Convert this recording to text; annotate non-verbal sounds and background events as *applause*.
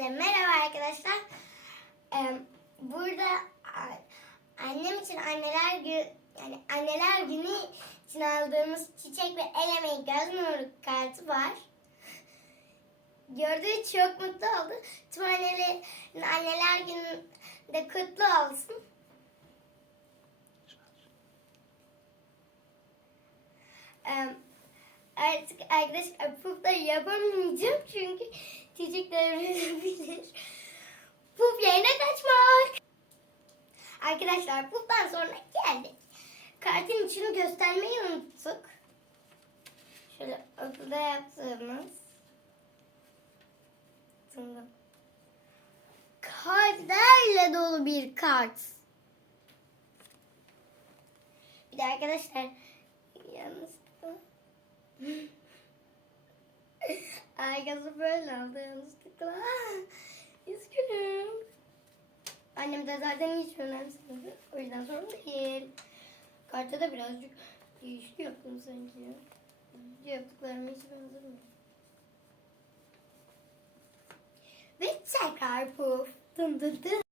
Hepinize merhaba arkadaşlar. Burada annem için anneler günü yani anneler günü için aldığımız çiçek ve el emeği göz nuru kartı var. Gördüğü çok mutlu oldu. Tüm annelerin anneler günü de kutlu olsun. Artık arkadaşlar pufları yapamayacağım çünkü çiçekler ölebilir. Puf yerine kaçmak. Arkadaşlar puftan sonra geldik. Kartın içini göstermeyi unuttuk. Şöyle okulda yaptığımız. Şimdi. Kalplerle dolu bir kart. Bir de arkadaşlar yanlışlıkla Arkası böyle aldı yanlışlıkla. *laughs* Üzgünüm. Annem de zaten hiç önemsemedi. O yüzden sorun değil. Kartta da birazcık değişik yaptım sanki. Önce yaptıklarıma hiç benzemiyor. Ve tekrar puf. Dın dın dın.